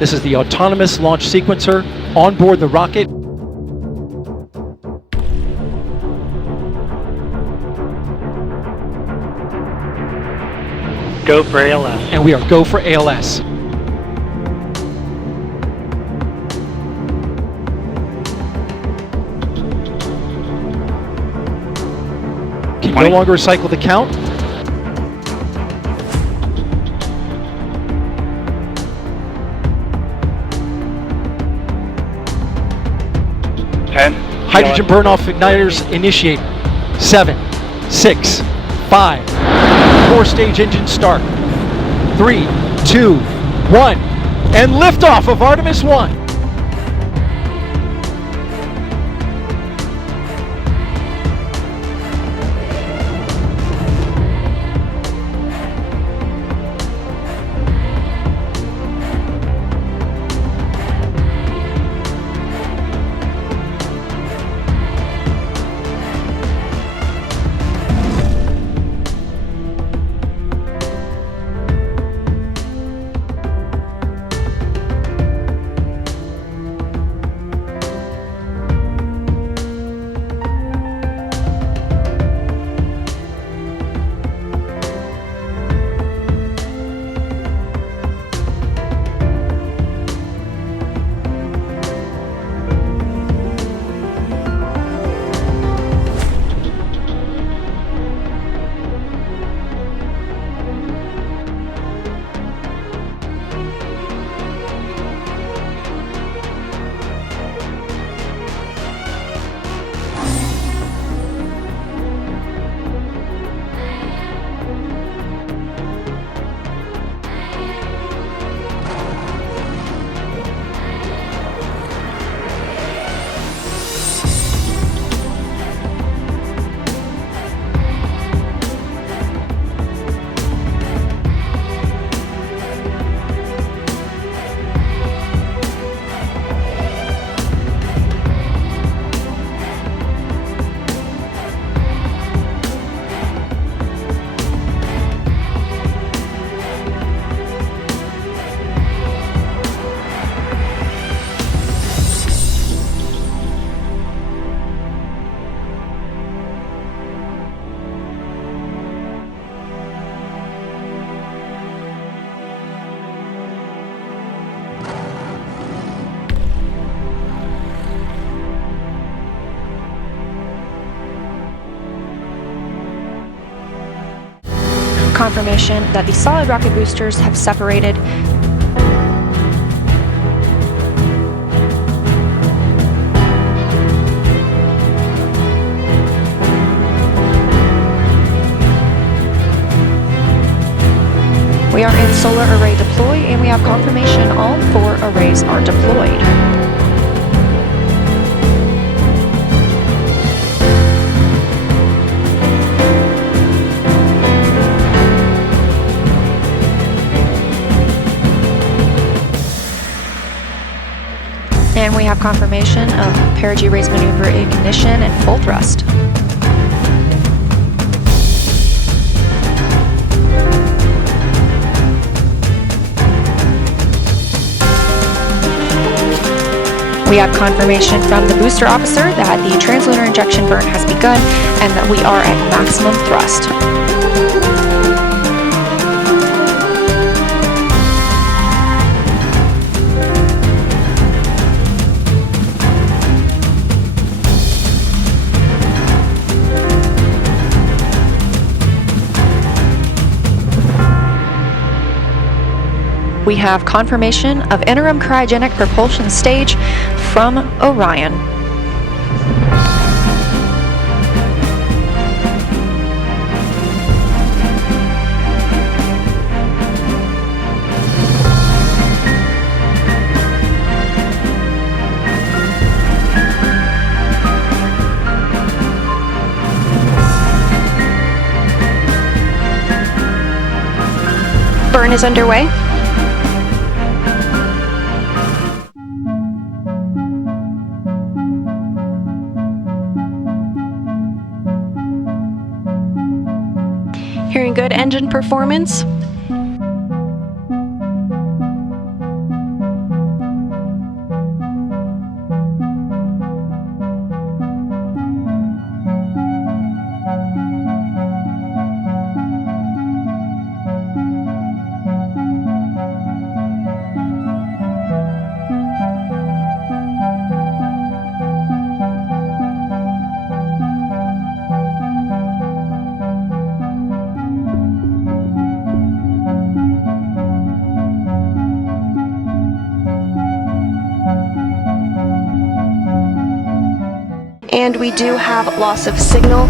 This is the autonomous launch sequencer on board the rocket. Go for ALS. And we are go for ALS. Can no longer recycle the count. Hydrogen burn-off igniters initiate. 7, 6, 5. 4-stage engine start. 3, 2, 1. And liftoff of Artemis 1. Confirmation that the solid rocket boosters have separated. We are in solar array deploy, and we have confirmation all 4 arrays are deployed. And we have confirmation of perigee raise maneuver ignition and full thrust. We have confirmation from the booster officer that the translunar injection burn has begun and that we are at maximum thrust. We have confirmation of interim cryogenic propulsion stage from Orion. Burn is underway. Hearing good engine performance. And we do have loss of signal.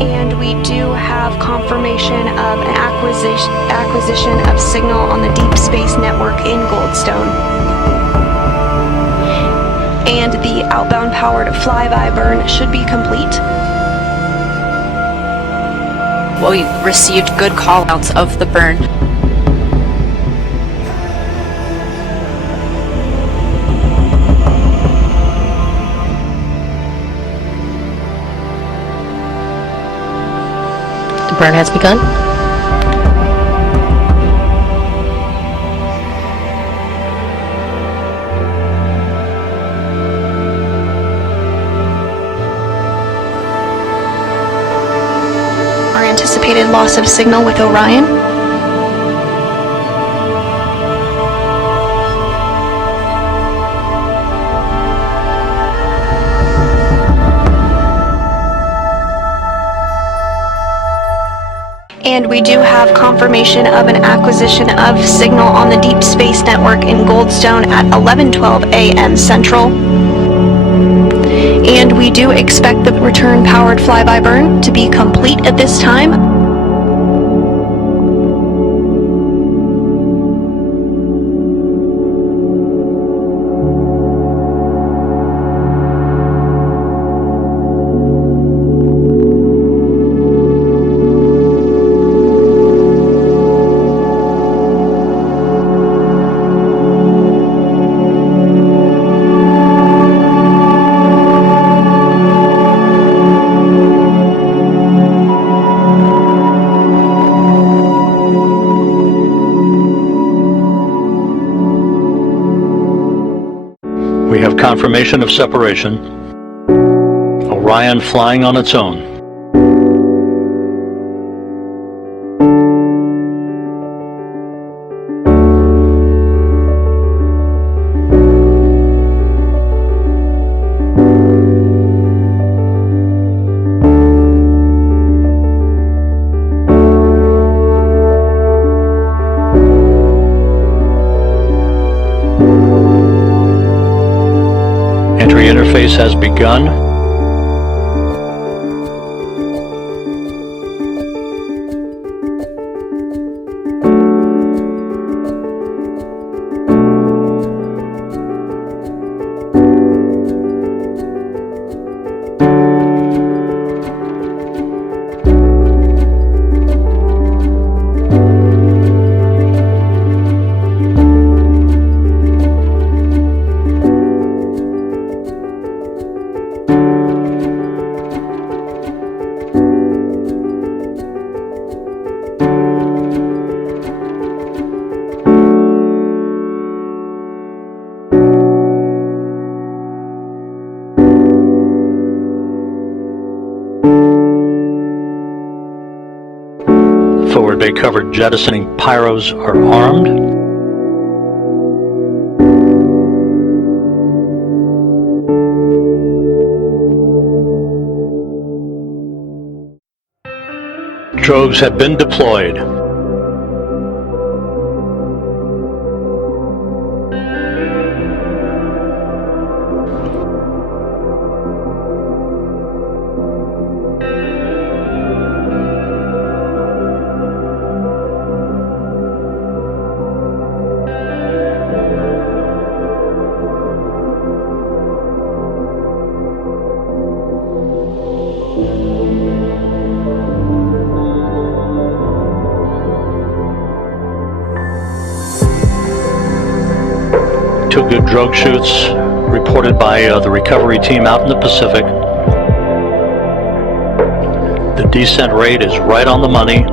And we do have confirmation of an acquisition of signal on the Deep Space Network in Goldstone. And the outbound powered flyby burn should be complete. We received good call-outs of the burn. The burn has begun. Our anticipated loss of signal with Orion. And we do have confirmation of an acquisition of signal on the Deep Space Network in Goldstone at 11:12 a.m. Central. And we do expect the return powered flyby burn to be complete at this time. We have confirmation of separation. Orion flying on its own. Entry interface has begun. Forward bay covered jettisoning pyros are armed. Drogues have been deployed. Two good drogue shoots reported by the recovery team out in the Pacific. The descent rate is right on the money.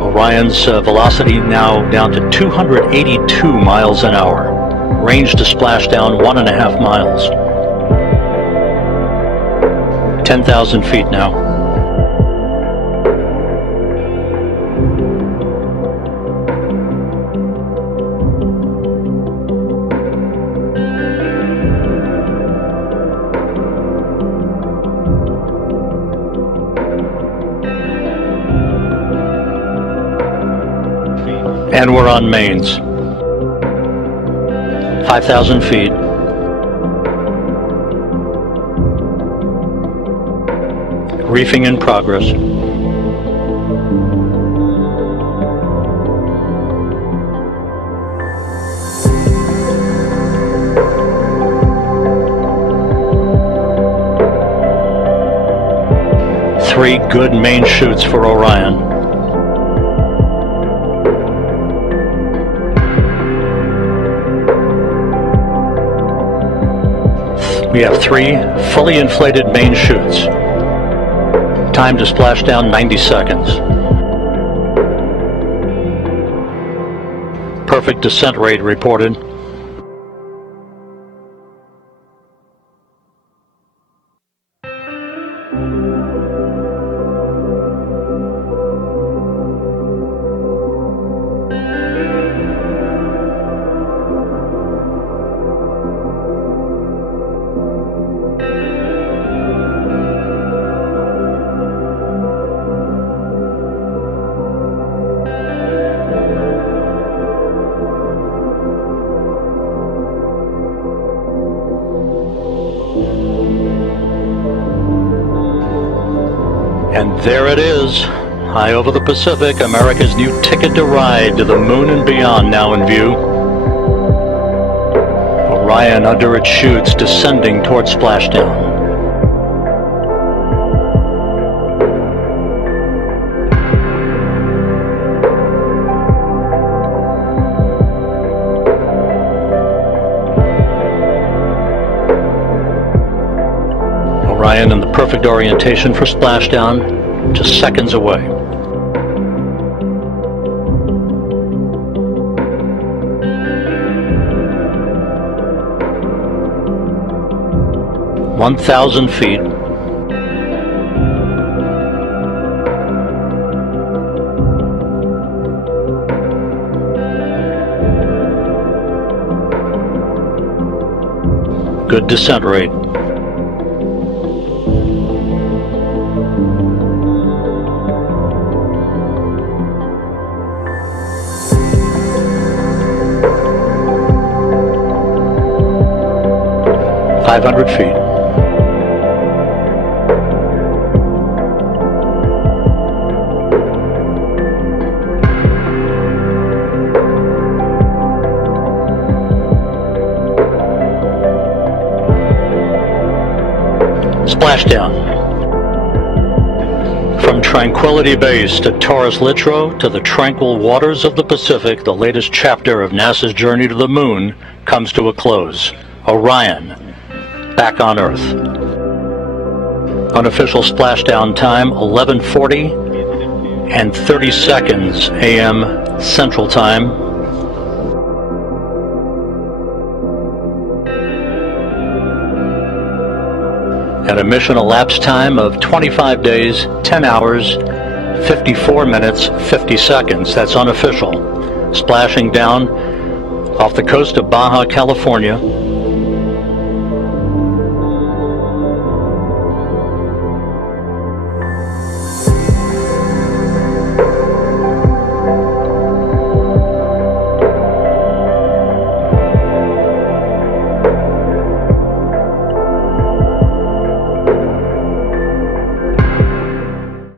Orion's velocity now down to 282 miles an hour. Range to splashdown 1.5 miles. 10,000 feet now. And we're on mains. 5,000 feet. Reefing in progress. Three good main chutes for Orion. We have three fully inflated main chutes. Time to splash down 90 seconds. Perfect descent rate reported. And there it is, high over the Pacific, America's new ticket to ride to the moon and beyond now in view. Orion under its chutes descending towards splashdown. Orion in the perfect orientation for splashdown, just seconds away. (1,000 feet). Good descent rate. (500 feet). Splashdown. From Tranquility Base to Taurus Littrow to the tranquil waters of the Pacific, the latest chapter of NASA's journey to the moon comes to a close. Orion, back on Earth. Unofficial splashdown time 11:40 and 30 seconds a.m. Central Time. At a mission elapsed time of 25 days, 10 hours, 54 minutes, 50 seconds. That's unofficial. Splashing down off the coast of Baja California.